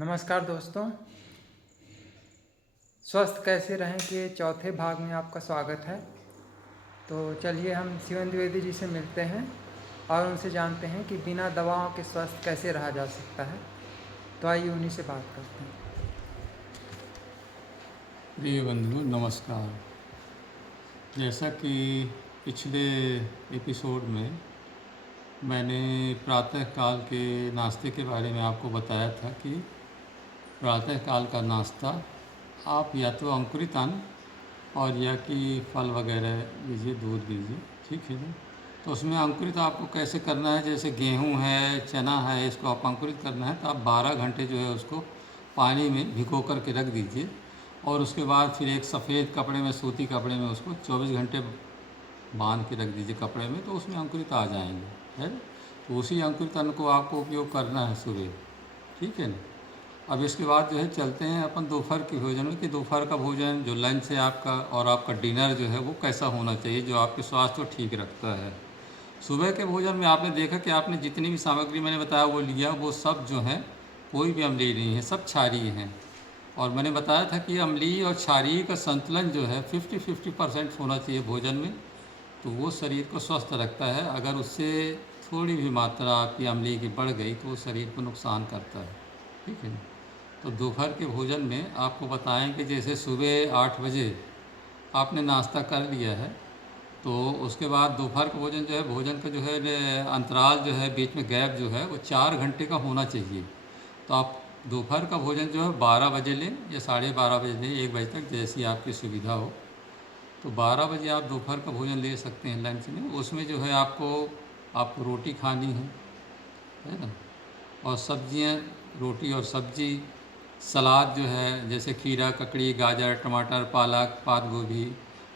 नमस्कार दोस्तों। स्वस्थ कैसे रहें के चौथे भाग में आपका स्वागत है। तो चलिए हम शिवन द्विवेदी जी से मिलते हैं और उनसे जानते हैं कि बिना दवाओं के स्वस्थ कैसे रहा जा सकता है। तो आइए उन्हीं से बात करते हैं। प्रिय बंधु नमस्कार। जैसा कि पिछले एपिसोड में मैंने प्रातःकाल के नाश्ते के बारे में आपको बताया था कि प्रातःकाल का नाश्ता आप या तो अंकुरित अन्न और या कि फल वगैरह लीजिए, दूध लीजिए, ठीक है ना। तो उसमें अंकुरित आपको कैसे करना है, जैसे गेहूं है, चना है, इसको आप अंकुरित करना है तो आप 12 घंटे जो है उसको पानी में भिगो कर के रख दीजिए और उसके बाद फिर एक सफ़ेद कपड़े में, सूती कपड़े में उसको 24 घंटे बांध के रख दीजिए कपड़े में, तो उसमें अंकुरित आ जाएंगे, है। तो उसी अंकुरित अन्न को आपको उपयोग करना है सुबह, ठीक है ना। अब इसके बाद जो है चलते हैं अपन दोपहर के भोजन में कि दोपहर का भोजन जो लंच है आपका और आपका डिनर जो है वो कैसा होना चाहिए जो आपके स्वास्थ्य को ठीक रखता है। सुबह के भोजन में आपने देखा कि आपने जितनी भी सामग्री मैंने बताया वो लिया, वो सब जो है कोई भी अम्लीय नहीं है, सब क्षारीय हैं। और मैंने बताया था कि अम्लीय और क्षारीय का संतुलन जो है 50-50% होना चाहिए भोजन में, तो वो शरीर को स्वस्थ रखता है। अगर उससे थोड़ी भी मात्रा आपकी अम्लीय की बढ़ गई तो वो शरीर को नुकसान करता है, ठीक है। तो दोपहर के भोजन में आपको बताएं कि जैसे सुबह 8 बजे आपने नाश्ता कर लिया है तो उसके बाद दोपहर का भोजन जो है, भोजन का जो है अंतराल जो है, बीच में गैप जो है वो 4 घंटे का होना चाहिए। तो आप दोपहर का भोजन जो है 12 बजे लें या 12:30 बजे लें, 1 बजे तक, जैसी आपकी सुविधा हो। तो 12 बजे आप दोपहर का भोजन ले सकते हैं लंच में। उसमें जो है आपको रोटी खानी है ना, और सब्जियां, रोटी और सब्जी, सलाद जो है जैसे खीरा, ककड़ी, गाजर, टमाटर, पालक, पात गोभी,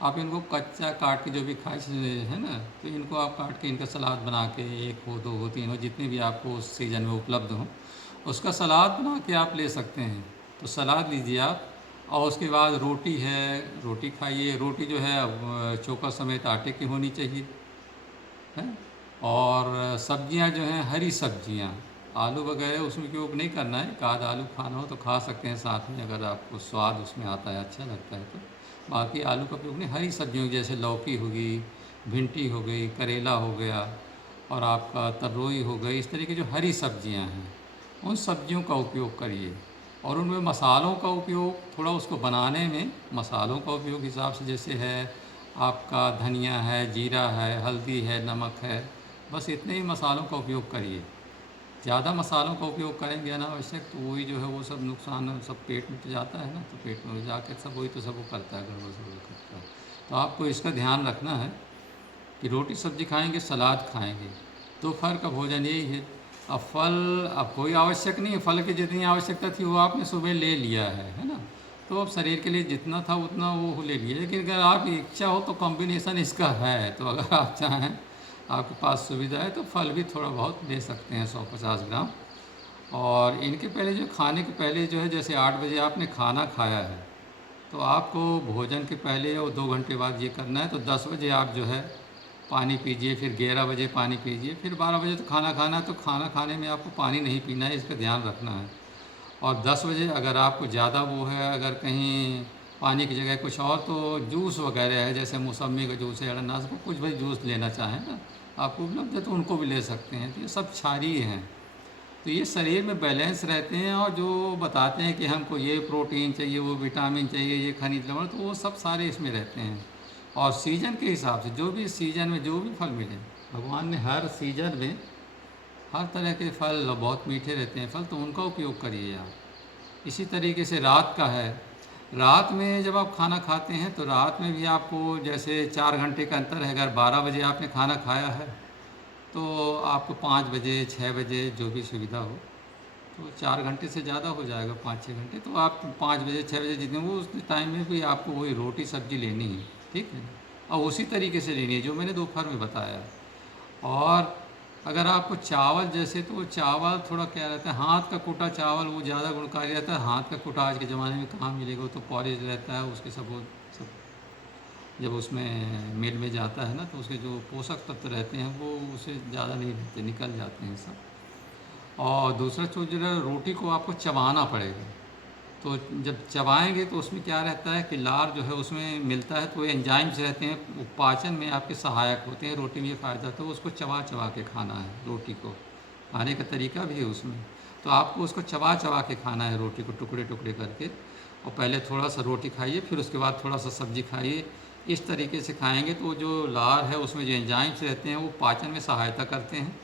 आप इनको कच्चा काट के जो भी खाए है ना, तो इनको आप काट के इनका सलाद बना के, एक हो, दो हो, तीन हो, जितने भी आपको उस सीज़न में उपलब्ध हो, उसका सलाद बना के आप ले सकते हैं। तो सलाद लीजिए आप, और उसके बाद रोटी है, रोटी खाइए। रोटी जो है चोखा समेत आटे की होनी चाहिए, है। और सब्जियां जो हैं, हरी सब्जियां, आलू वगैरह उसमें उपयोग नहीं करना है। एक आध आलू खाना हो तो खा सकते हैं साथ में, अगर आपको स्वाद उसमें आता है, अच्छा लगता है तो। बाकी आलू का उपयोग नहीं, हरी सब्जियों जैसे लौकी हो गई, भिंडी हो गई, करेला हो गया, और आपका तरोई हो गई, इस तरह की जो हरी सब्जियां हैं उन सब्जियों का उपयोग करिए। और उनमें मसालों का उपयोग थोड़ा, उसको बनाने में मसालों का उपयोग हिसाब से, जैसे है आपका धनिया है, जीरा है, हल्दी है, नमक है, बस इतने ही मसालों का उपयोग करिए। ज़्यादा मसालों का उपयोग करेंगे अनावश्यक तो वही जो है वो सब नुकसान, सब पेट में तो जाता है ना, तो पेट में जाकर सब वही तो सब वो करता है, गड़बड़ सब वो करता है। तो आपको इसका ध्यान रखना है कि रोटी सब्जी खाएंगे, सलाद खाएंगे। दोपहर का भोजन यही है। अब फल, अब कोई आवश्यक नहीं है, फल की जितनी आवश्यकता थी वो आपने सुबह ले लिया है ना। तो अब शरीर के लिए जितना था उतना वो ले लिया, लेकिन अगर आपकी इच्छा हो तो कॉम्बिनेशन इसका है, तो अगर आप चाहें, आपके पास सुविधा है, तो फल भी थोड़ा बहुत ले सकते हैं, 150 ग्राम। और इनके पहले जो, खाने के पहले जो है, जैसे 8 बजे आपने खाना खाया है तो आपको भोजन के पहले और 2 घंटे बाद ये करना है। तो 10 बजे आप जो है पानी पीजिए, फिर 11 बजे पानी पीजिए, फिर 12 बजे तो खाना खाना है, तो खाना खाने में आपको पानी नहीं पीना है, इसका ध्यान रखना है। और 10 बजे अगर आपको ज़्यादा वो है, अगर कहीं पानी की जगह कुछ और, तो जूस वगैरह है, जैसे मौसमी का जूस है, अनानास का, कुछ भी जूस लेना चाहें ना आपको उपलब्ध है तो उनको भी ले सकते हैं। तो ये सब क्षारीय हैं, तो ये शरीर में बैलेंस रहते हैं। और जो बताते हैं कि हमको ये प्रोटीन चाहिए, वो विटामिन चाहिए, ये खनिज लवण, तो वो सब सारे इसमें रहते हैं। और सीजन के हिसाब से, जो भी सीजन में जो भी फल मिले, भगवान ने हर सीजन में हर तरह के फल, बहुत मीठे रहते हैं फल, तो उनका उपयोग करिए आप। इसी तरीके से रात का है, रात में जब आप खाना खाते हैं तो रात में भी आपको, जैसे 4 घंटे का अंतर है, अगर 12 बजे आपने खाना खाया है तो आपको 5 बजे, 6 बजे, जो भी सुविधा हो, तो 4 घंटे से ज़्यादा हो जाएगा, 5-6 घंटे, तो आप 5 बजे, 6 बजे जितने वो, उस टाइम में भी आपको वही रोटी सब्जी लेनी है, ठीक है। और उसी तरीके से लेनी है जो मैंने दोपहर में बताया। और अगर आपको चावल जैसे, तो वो चावल थोड़ा क्या रहता है, हाथ का कूटा चावल वो ज़्यादा गुणकारी रहता है। हाथ का कूटा आज के ज़माने में कहाँ मिलेगा, वो तो पॉलिश रहता है, उसके सब वो सब जब उसमें मिल में जाता है ना, तो उसके जो पोषक तत्व रहते हैं वो उसे ज़्यादा नहीं रहते, निकल जाते हैं सब। और दूसरा जो जो है रोटी को आपको चबाना पड़ेगा। तो जब चबाएंगे तो उसमें क्या रहता है कि लार जो है उसमें मिलता है, तो वो एंजाइम्स रहते हैं, वो पाचन में आपके सहायक होते हैं। रोटी में ये फ़ायदा, तो उसको चबा चबा के खाना है। रोटी को खाने का तरीका भी है उसमें, तो आपको उसको चबा चबा के खाना है रोटी को, टुकड़े टुकड़े करके। और पहले थोड़ा सा रोटी खाइए, फिर उसके बाद थोड़ा सा सब्ज़ी खाइए। इस तरीके से खाएंगे तो जो लार है उसमें जो एंजाइम्स रहते हैं वो पाचन में सहायता करते हैं,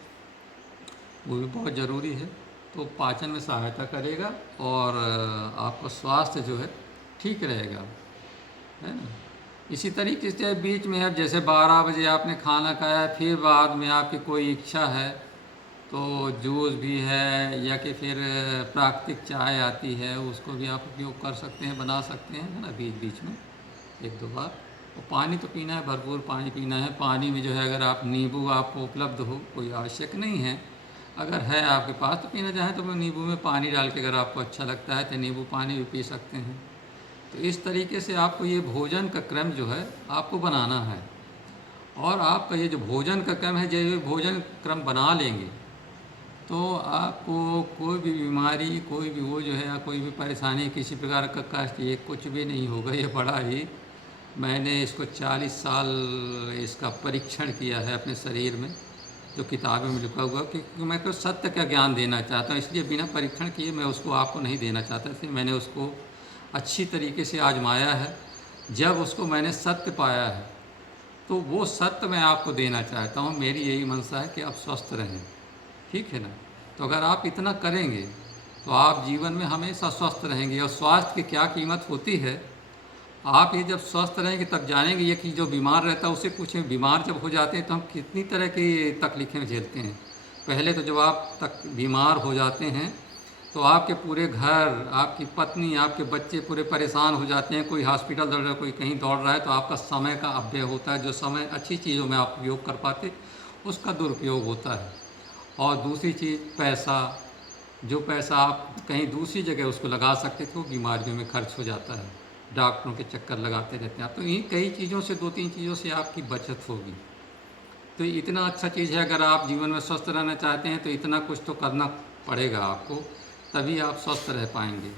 वो भी बहुत ज़रूरी है। तो पाचन में सहायता करेगा और आपका स्वास्थ्य जो है ठीक रहेगा, है ना। इसी तरीके से बीच में अब जैसे 12 बजे आपने खाना खाया, फिर बाद में आपकी कोई इच्छा है तो जूस भी है, या कि फिर प्राकृतिक चाय आती है, उसको भी आप उपयोग कर सकते हैं, बना सकते हैं, है ना, बीच बीच में 1-2 बार। और पानी तो पीना है, भरपूर पानी पीना है। पानी में जो है अगर आप नींबू आपको उपलब्ध हो, कोई आवश्यक नहीं है, अगर है आपके पास तो पीना चाहें तो नींबू में पानी डाल के अगर आपको अच्छा लगता है तो नींबू पानी भी पी सकते हैं। तो इस तरीके से आपको ये भोजन का क्रम जो है आपको बनाना है। और आपका ये जो भोजन का क्रम है, जब ये भोजन क्रम बना लेंगे तो आपको कोई भी बीमारी, कोई भी वो जो है, कोई भी परेशानी, किसी प्रकार का कष्ट, ये कुछ भी नहीं होगा। ये बड़ा ही, मैंने इसको 40 साल इसका परीक्षण किया है अपने शरीर में, जो किताबें में लिखा हुआ, क्योंकि मैं तो सत्य का ज्ञान देना चाहता हूँ, इसलिए बिना परीक्षण किए मैं उसको आपको नहीं देना चाहता। इसलिए मैंने उसको अच्छी तरीके से आजमाया है। जब उसको मैंने सत्य पाया है तो वो सत्य मैं आपको देना चाहता हूँ। मेरी यही मंशा है कि आप स्वस्थ रहें, ठीक है ना। तो अगर आप इतना करेंगे तो आप जीवन में हमेशा स्वस्थ रहेंगे। और स्वास्थ्य की क्या कीमत होती है, आप ये जब स्वस्थ रहेंगे तब जानेंगे। ये कि जो बीमार रहता है उससे पूछें, बीमार जब हो जाते हैं तो हम कितनी तरह की तकलीफ़ें झेलते हैं। पहले तो जब आप तक बीमार हो जाते हैं तो आपके पूरे घर, आपकी पत्नी, आपके बच्चे पूरे परेशान हो जाते हैं। कोई हॉस्पिटल दौड़ रहा है, कोई कहीं दौड़ रहा है, तो आपका समय का अपव्यय होता है। जो समय अच्छी चीज़ों में आप उपयोग कर पाते, उसका दुरुपयोग होता है। और दूसरी चीज़ पैसा, जो पैसा आप कहीं दूसरी जगह उसको लगा सकते थे, वो बीमारियों में खर्च हो जाता है। डॉक्टरों के चक्कर लगाते रहते हैं आप। तो इन्हीं कई चीज़ों से, 2-3 चीज़ों से आपकी बचत होगी। तो इतना अच्छा चीज़ है, अगर आप जीवन में स्वस्थ रहना चाहते हैं तो इतना कुछ तो करना पड़ेगा आपको, तभी आप स्वस्थ रह पाएंगे।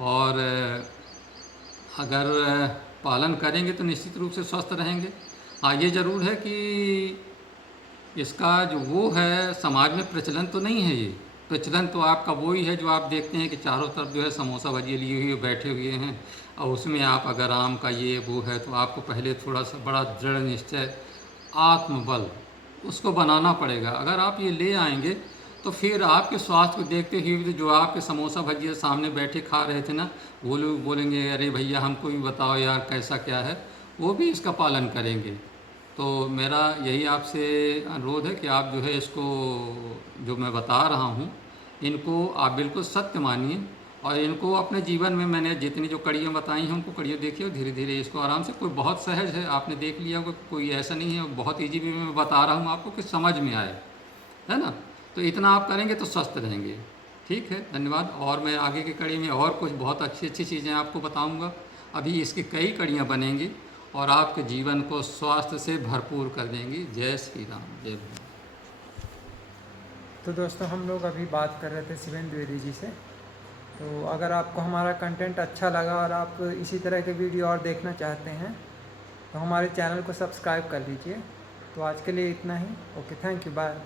और अगर पालन करेंगे तो निश्चित रूप से स्वस्थ रहेंगे। हाँ, ये ज़रूर है कि इसका जो वो है, समाज में प्रचलन तो नहीं है। ये प्रचलन तो आपका वही है जो आप देखते हैं कि चारों तरफ जो है समोसा भजिए लिए हुए बैठे हुए हैं, और उसमें आप अगर आम का ये वो है तो आपको पहले थोड़ा सा बड़ा दृढ़ निश्चय, आत्मबल उसको बनाना पड़ेगा। अगर आप ये ले आएंगे तो फिर आपके स्वास्थ्य को देखते हुए भी जो आपके समोसा भजिया सामने बैठे खा रहे थे ना, वो लोग बोलेंगे अरे भैया हमको भी बताओ यार कैसा क्या है, वो भी इसका पालन करेंगे। तो मेरा यही आपसे अनुरोध है कि आप जो है इसको, जो मैं बता रहा हूँ, इनको आप बिल्कुल सत्य मानिए। और इनको अपने जीवन में, मैंने जितनी जो कड़ियाँ बताई हैं उनको कड़ियाँ देखिए, और धीरे धीरे इसको आराम से, कोई बहुत सहज है, आपने देख लिया होगा, कोई ऐसा नहीं है, बहुत ईजी भी मैं बता रहा हूँ आपको कि समझ में आए, है ना। तो इतना आप करेंगे तो स्वस्थ रहेंगे। ठीक है, धन्यवाद। और मैं आगे की कड़ी में और कुछ बहुत अच्छी अच्छी चीज़ें आपको बताऊँगा। अभी इसकी कई कड़ियाँ बनेंगी और आपके जीवन को स्वास्थ्य से भरपूर कर देंगी। जय श्री राम, जय भीम। तो दोस्तों, हम लोग अभी बात कर रहे थे शिवेंद्र द्विवेदी जी से। तो अगर आपको हमारा कंटेंट अच्छा लगा और आप इसी तरह के वीडियो और देखना चाहते हैं तो हमारे चैनल को सब्सक्राइब कर लीजिए। तो आज के लिए इतना ही। Okay, thank you, bye.